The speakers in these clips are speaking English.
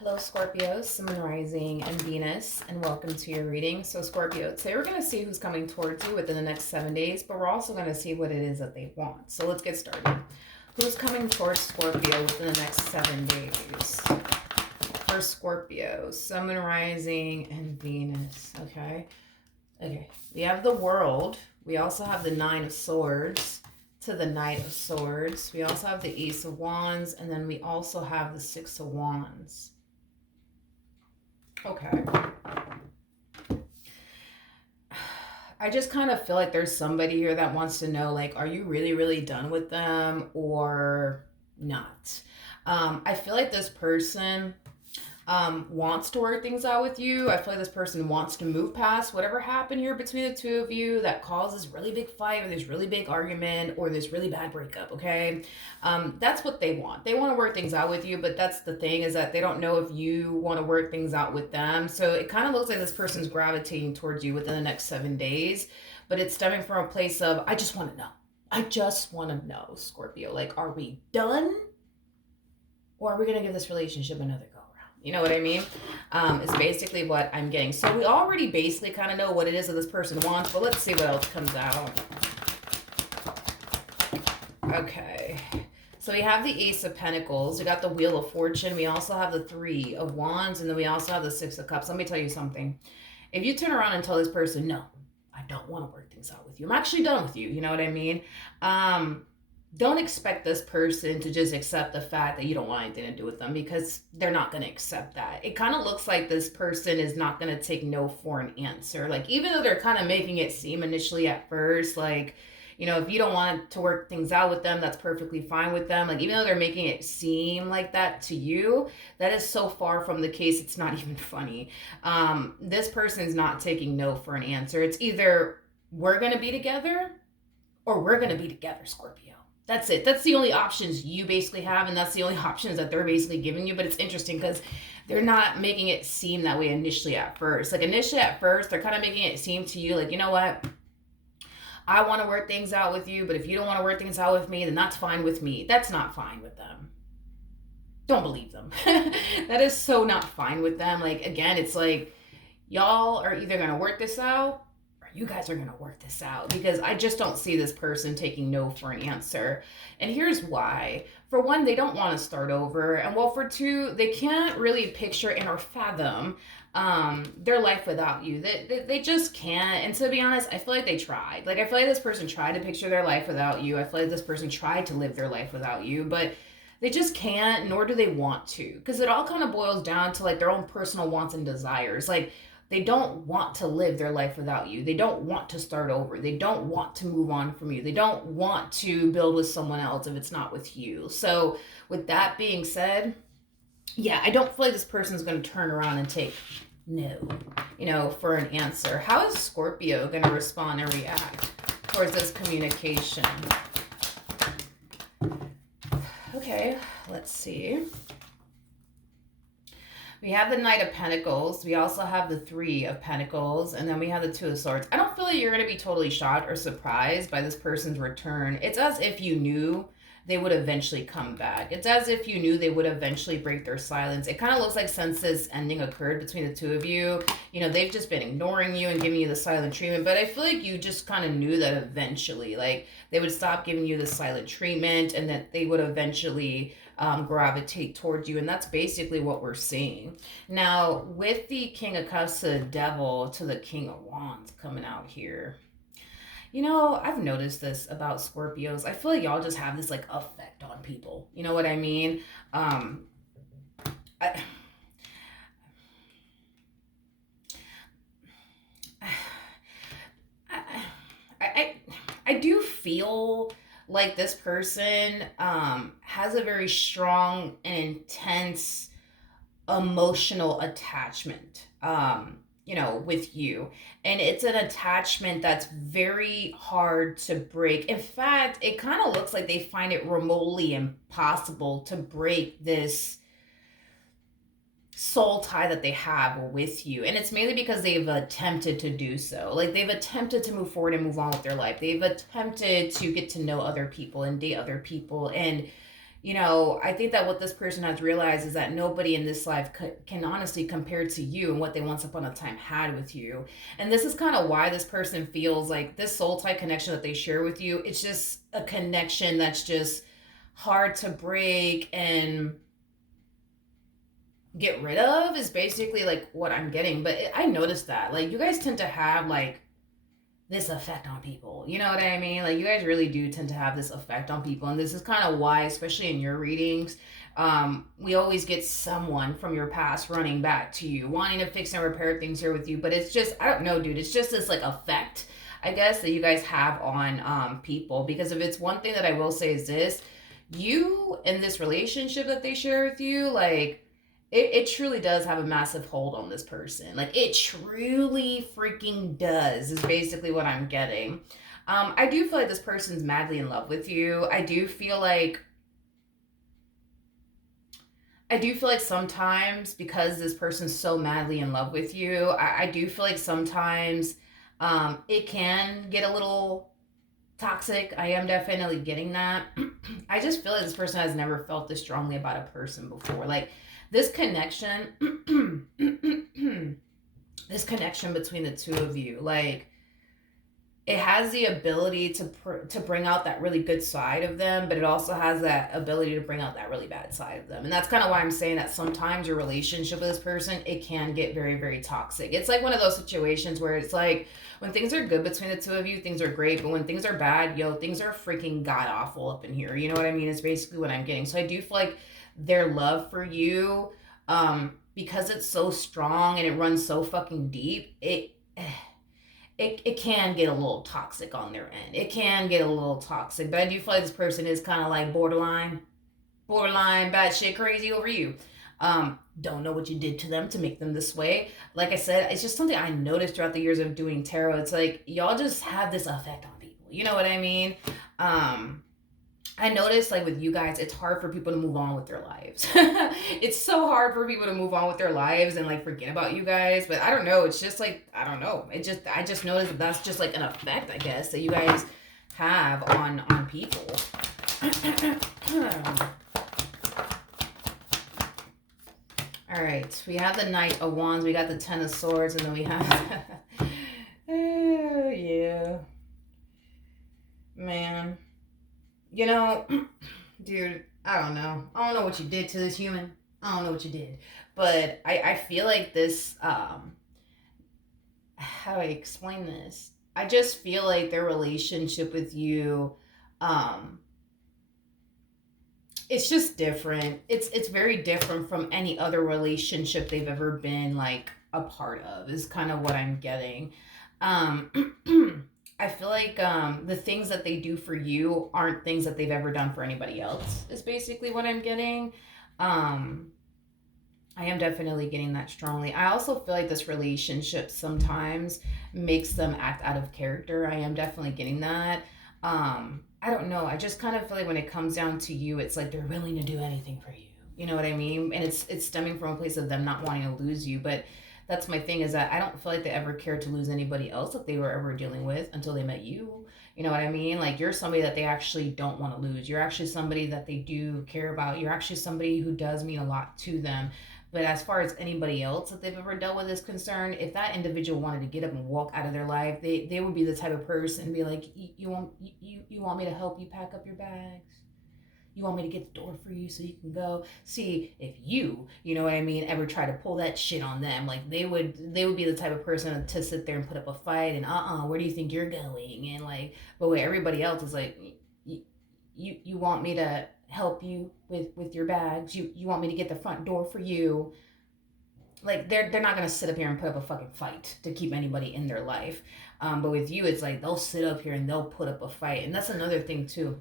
Hello, Scorpio, Sun, Rising, and Venus, and welcome to your reading. So, Scorpio, today we're going to see who's coming towards you within the next 7 days, but we're also going to see what it is that they want. So, let's get started. Who's coming towards Scorpio within the next 7 days? For Scorpio, Sun, Rising, and Venus. Okay. We have the World. We also have the Nine of Swords to the Knight of Swords. We also have the Ace of Wands, and then we also have the Six of Wands. Okay. I just kind of feel like there's somebody here that wants to know, like, are you really, really done with them or not? I feel like this person wants to work things out with you. I feel like this person wants to move past whatever happened here between the two of you that caused this really big fight or this really big argument or this really bad breakup, okay? That's what they want. They want to work things out with you, but that's the thing, is that they don't know if you want to work things out with them. So it kind of looks like this person's gravitating towards you within the next 7 days, but it's stemming from a place of, I just want to know. I just want to know, Scorpio. Like, are we done? Or are we going to give this relationship another go? You know what I mean? It's basically what I'm getting. So we already basically kind of know what it is that this person wants, but let's see what else comes out. Okay. So we have the Ace of Pentacles. We got the Wheel of Fortune. We also have the Three of Wands. And then we also have the Six of Cups. Let me tell you something. If you turn around and tell this person, no, I don't want to work things out with you, I'm actually done with you. You know what I mean? Don't expect this person to just accept the fact that you don't want anything to do with them, because they're not going to accept that. It kind of looks like this person is not going to take no for an answer. Like, even though they're kind of making it seem initially at first, like, you know, if you don't want to work things out with them, that's perfectly fine with them. Like, even though they're making it seem like that to you, that is so far from the case, it's not even funny. This person's not taking no for an answer. It's either we're going to be together or we're going to be together, Scorpio. That's it. That's the only options you basically have, and that's the only options that they're basically giving you. But it's interesting because they're not making it seem that way initially at first. Like, initially at first, they're kind of making it seem to you like, you know what? I want to work things out with you, but if you don't want to work things out with me, then that's fine with me. That's not fine with them. Don't believe them. That is so not fine with them. Like, again, it's like, y'all are either going to work this out, you guys are going to work this out, because I just don't see this person taking no for an answer. And here's why. For one, they don't want to start over. And well, for two, they can't really picture and or fathom their life without you. They just can't. And to be honest, I feel like they tried. Like, I feel like this person tried to picture their life without you. I feel like this person tried to live their life without you, but they just can't, nor do they want to. Because it all kind of boils down to, like, their own personal wants and desires. Like, they don't want to live their life without you. They don't want to start over. They don't want to move on from you. They don't want to build with someone else if it's not with you. So with that being said, yeah, I don't feel like this person's going to turn around and take no, for an answer. How is Scorpio going to respond and react towards this communication? Okay, let's see. We have the Knight of Pentacles. We also have the Three of Pentacles. And then we have the Two of Swords. I don't feel like you're going to be totally shocked or surprised by this person's return. It's as if you knew they would eventually come back. It's as if you knew they would eventually break their silence. It kind of looks like since this ending occurred between the two of you, they've just been ignoring you and giving you the silent treatment. But I feel like you just kind of knew that eventually, like, they would stop giving you the silent treatment and that they would eventually gravitate towards you. And that's basically what we're seeing. Now, with the King of Cups to the Devil to the King of Wands coming out here, I've noticed this about Scorpios. I feel like y'all just have this, like, effect on people. You know what I mean? I, I do feel like this person has a very strong and intense emotional attachment, with you. And it's an attachment that's very hard to break. In fact, it kind of looks like they find it remotely impossible to break this soul tie that they have with you. And it's mainly because they've attempted to do so. Like, they've attempted to move forward and move on with their life. They've attempted to get to know other people and date other people. And I think that what this person has realized is that nobody in this life can honestly compare to you and what they once upon a time had with you. And this is kind of why this person feels like this soul tie connection that they share with you, it's just a connection that's just hard to break and get rid of, is basically like what I'm getting. But I noticed that like you guys tend to have like this effect on people. You know what I mean? Like you guys really do tend to have this effect on people, and this is kind of why, especially in your readings, we always get someone from your past running back to you, wanting to fix and repair things here with you. But it's just, I don't know, dude. It's just this like effect, I guess, that you guys have on people. Because if it's one thing that I will say is this, you in this relationship that they share with you, like it truly does have a massive hold on this person. Like it truly freaking does, is basically what I'm getting. I do feel like this person's madly in love with you. I do feel like sometimes, because this person's so madly in love with you, I do feel like sometimes it can get a little toxic. I am definitely getting that. I just feel like this person has never felt this strongly about a person before. Like this connection, this connection between the two of you, like it has the ability to bring out that really good side of them, but it also has that ability to bring out that really bad side of them. And that's kind of why I'm saying that sometimes your relationship with this person, it can get very, very toxic. It's like one of those situations where it's like when things are good between the two of you, things are great, but when things are bad, yo, things are freaking god awful up in here. You know what I mean? It's basically what I'm getting. So I do feel like their love for you, because it's so strong and it runs so fucking deep, it can get a little toxic on their end. It can get a little toxic, but I do feel like this person is kind of like borderline, bad shit crazy over you. Don't know what you did to them to make them this way. Like I said, it's just something I noticed throughout the years of doing tarot. It's like y'all just have this effect on people. You know what I mean? Um, I noticed like with you guys, it's hard for people to move on with their lives. It's so hard for people to move on with their lives and like forget about you guys. But I don't know. It's just like I don't know. I just noticed that that's just like an effect, I guess, that you guys have on people. All right, we have the Knight of Wands, we got the Ten of Swords, and then we have yeah, man. You know, dude, I don't know what you did to this human. I don't know what you did. But I feel like this, how do I explain this? I just feel like their relationship with you, um, it's just different. It's very different from any other relationship they've ever been like a part of, is kind of what I'm getting. Um I feel like the things that they do for you aren't things that they've ever done for anybody else, is basically what I'm getting. Um, I am definitely getting that strongly. I also feel like this relationship sometimes makes them act out of character. I am definitely getting that. I don't know. I just kind of feel like when it comes down to you, it's like they're willing to do anything for you. You know what I mean? And it's stemming from a place of them not wanting to lose you. But that's my thing, is that I don't feel like they ever cared to lose anybody else that they were ever dealing with until they met you. You know what I mean? Like you're somebody that they actually don't want to lose. You're actually somebody that they do care about. You're actually somebody who does mean a lot to them. But as far as anybody else that they've ever dealt with is concerned, if that individual wanted to get up and walk out of their life, they would be the type of person to be like, you want me to help you pack up your bags? You want me to get the door for you so you can go? See, if you know what I mean, ever try to pull that shit on them, like they would be the type of person to sit there and put up a fight and where do you think you're going? And like, but where everybody else is like, you want me to help you with your bags? You want me to get the front door for you? Like they're not gonna sit up here and put up a fucking fight to keep anybody in their life. But with you, it's like they'll sit up here and they'll put up a fight, and that's another thing too,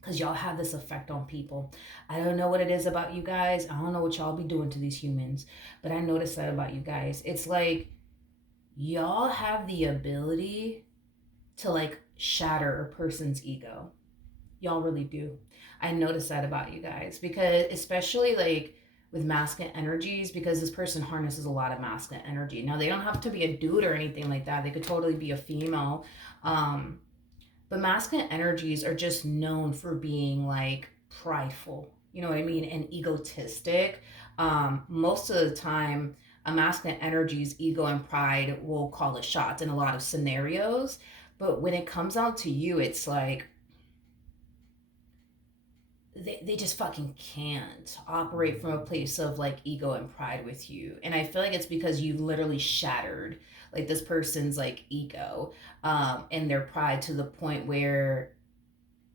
because y'all have this effect on people. I don't know what it is about you guys. I don't know what y'all be doing to these humans, but I noticed that about you guys. It's like y'all have the ability to like shatter a person's ego. Y'all really do. I noticed that about you guys, because especially like with masculine energies, because this person harnesses a lot of masculine energy. Now they don't have to be a dude or anything like that. They could totally be a female. But masculine energies are just known for being like prideful, you know what I mean, and egotistic. Most of the time, a masculine energy's ego and pride will call it shots in a lot of scenarios. But when it comes out to you, it's like they just fucking can't operate from a place of like ego and pride with you. And I feel like it's because you literally shattered like this person's like ego and their pride to the point where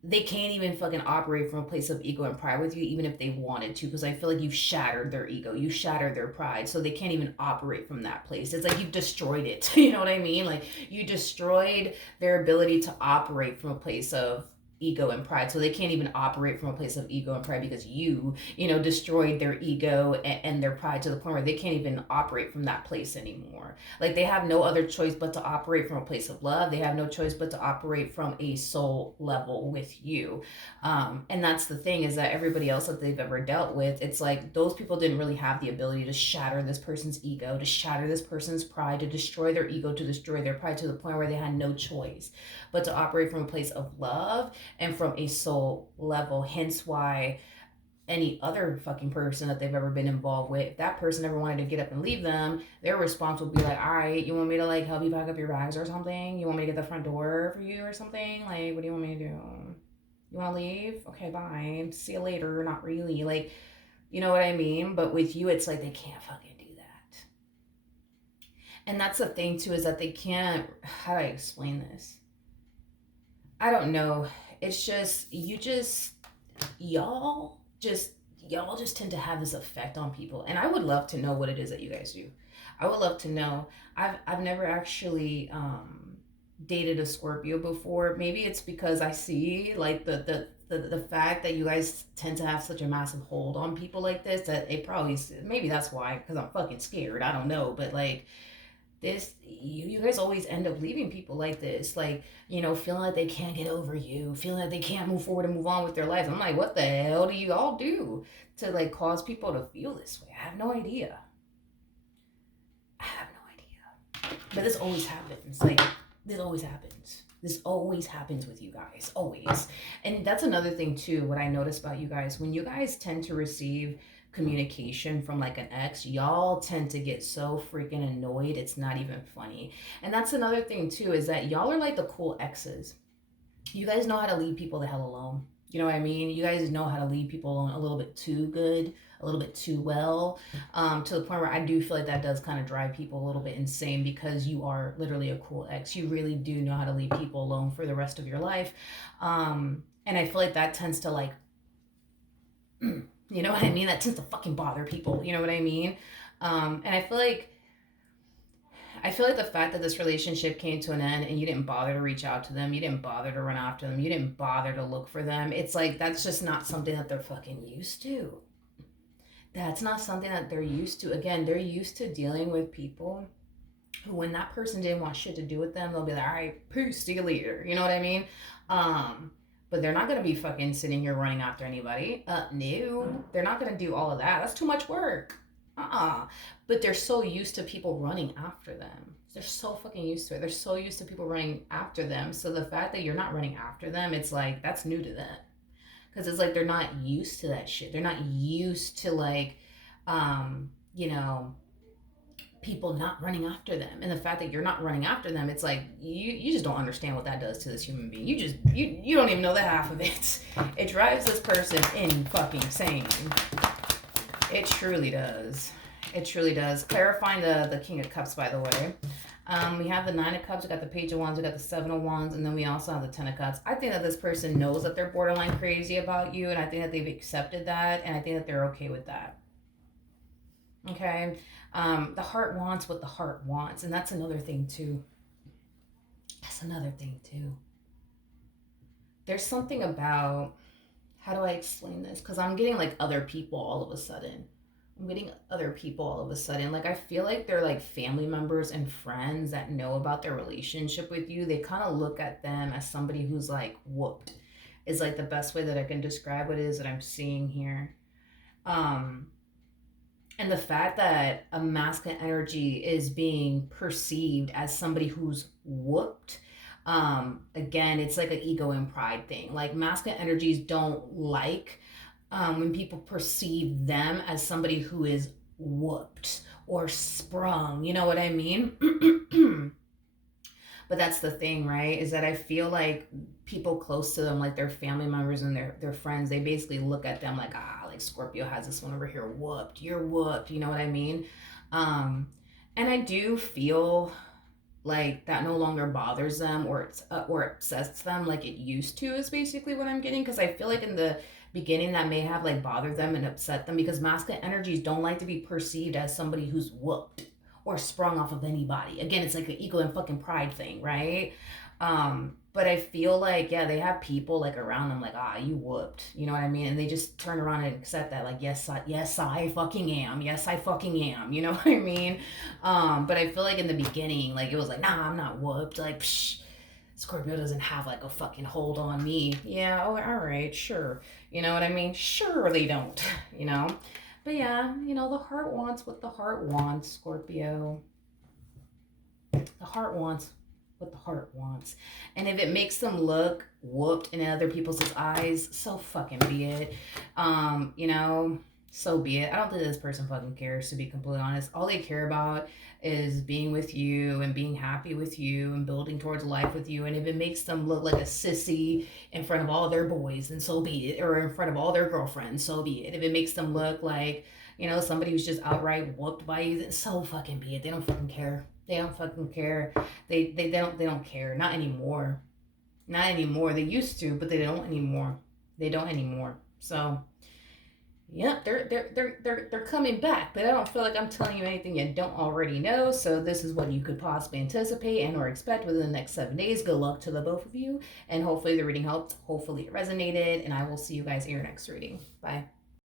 they can't even fucking operate from a place of ego and pride with you, even if they wanted to, because I feel like you've shattered their ego, you shattered their pride, so they can't even operate from that place. It's like you've destroyed it. You know what I mean? Like you destroyed their ability to operate from a place of ego and pride, so they can't even operate from a place of ego and pride because you destroyed their ego and their pride to the point where they can't even operate from that place anymore. Like they have no other choice but to operate from a place of love. They have no choice but to operate from a soul level with you. And that's the thing, is that everybody else that they've ever dealt with, it's like those people didn't really have the ability to shatter this person's ego, to shatter this person's pride, to destroy their ego, to destroy their pride to the point where they had no choice but to operate from a place of love and from a soul level. Hence why any other fucking person that they've ever been involved with, if that person ever wanted to get up and leave them, their response would be like, all right, you want me to like help you pack up your bags or something? You want me to get the front door for you or something? Like, what do you want me to do? You want to leave? Okay, bye. See you later. Not really. Like, you know what I mean? But with you, it's like they can't fucking do that. And that's the thing too, is that they can't, how do I explain this? I don't know. It's just, y'all just y'all just tend to have this effect on people, and I would love to know what it is that you guys do. I would love to know. I've never actually dated a Scorpio before. Maybe it's because I see like the fact that you guys tend to have such a massive hold on people like this, that it probably, maybe that's why, because I'm fucking scared. I don't know, but like this, you guys always end up leaving people like this, like, feeling like they can't get over you, feeling like they can't move forward and move on with their lives. I'm like, what the hell do you all do to like cause people to feel this way? I have no idea. I have no idea. But this always happens. Like, this always happens. This always happens with you guys, always. And that's another thing too, what I notice about you guys: when you guys tend to receive communication from like an ex, y'all tend to get so freaking annoyed, it's not even funny. And that's another thing too, is that y'all are like the cool exes. You guys know how to leave people the hell alone. You know what I mean? You guys know how to leave people alone a little bit too good, a little bit too well, to the point where I do feel like that does kind of drive people a little bit insane, because you are literally a cool ex. You really do know how to leave people alone for the rest of your life. And I feel like that tends to like, you know what I mean? That tends to fucking bother people. You know what I mean? And I feel like the fact that this relationship came to an end and you didn't bother to reach out to them, you didn't bother to run after them, you didn't bother to look for them, it's like that's just not something that they're fucking used to. That's not something that they're used to. Again, they're used to dealing with people who, when that person didn't want shit to do with them, they'll be like, all right, peace, see you later. You know what I mean? But they're not gonna be fucking sitting here running after anybody. No, they're not gonna do all of that. That's too much work. But they're so used to people running after them. They're so fucking used to it. They're so used to people running after them. So the fact that you're not running after them, it's like that's new to them. Because it's like they're not used to that shit. They're not used to like, um, you know, people not running after them. And the fact that you're not running after them, it's like you just don't understand what that does to this human being. You don't even know the half of it. It drives this person in fucking insane. It truly does. It truly does. Clarifying the King of Cups, by the way. We have the Nine of Cups, we got the Page of Wands, we got the Seven of Wands, and then we also have the Ten of Cups. I think that this person knows that they're borderline crazy about you, and I think that they've accepted that, and I think that they're okay with that. Okay? The heart wants what the heart wants, and that's another thing, too. That's another thing, too. There's something about, how do I explain this? Because I'm getting like other people all of a sudden. I'm getting other people all of a sudden. Like, I feel like they're like family members and friends that know about their relationship with you. They kind of look at them as somebody who's like whooped, is like the best way that I can describe what it is that I'm seeing here. Um, and the fact that a masculine energy is being perceived as somebody who's whooped, Again, it's like an ego and pride thing. Like masculine energies don't like when people perceive them as somebody who is whooped or sprung. You know what I mean? But that's the thing, right? Is that I feel like people close to them, like their family members and their friends, they basically look at them like, like Scorpio has this one over here whooped. You're whooped. You know what I mean? Um, and I do feel like that no longer bothers them or upsets them like it used to, is basically what I'm getting, because I feel like in the beginning that may have like bothered them and upset them, because masculine energies don't like to be perceived as somebody who's whooped or sprung off of anybody. Again, it's like an ego and fucking pride thing, right? But I feel like, yeah, they have people like around them like, you whooped, you know what I mean? And they just turn around and accept that, like, yes, I fucking am. Yes, I fucking am. You know what I mean? But I feel like in the beginning, like it was like, nah, I'm not whooped. Like, psh, Scorpio doesn't have like a fucking hold on me. Yeah, oh, all right, sure. You know what I mean? Sure, they don't. You know. But yeah, the heart wants what the heart wants, Scorpio. The heart wants what the heart wants. And if it makes them look whooped in other people's eyes, so fucking be it. You know, so be it. I don't think this person fucking cares, to be completely honest. All they care about is being with you and being happy with you and building towards life with you. And if it makes them look like a sissy in front of all their boys, then so be it. Or in front of all their girlfriends, so be it. If it makes them look like, somebody who's just outright whooped by you, then so fucking be it. They don't fucking care. They don't fucking care. They don't care. Not anymore. Not anymore. They used to, but they don't anymore. They don't anymore. So yep, they're coming back, but I don't feel like I'm telling you anything you don't already know. So this is what you could possibly anticipate and or expect within the next 7 days. Good luck to the both of you, and hopefully the reading helped. Hopefully it resonated, and I will see you guys in your next reading. Bye.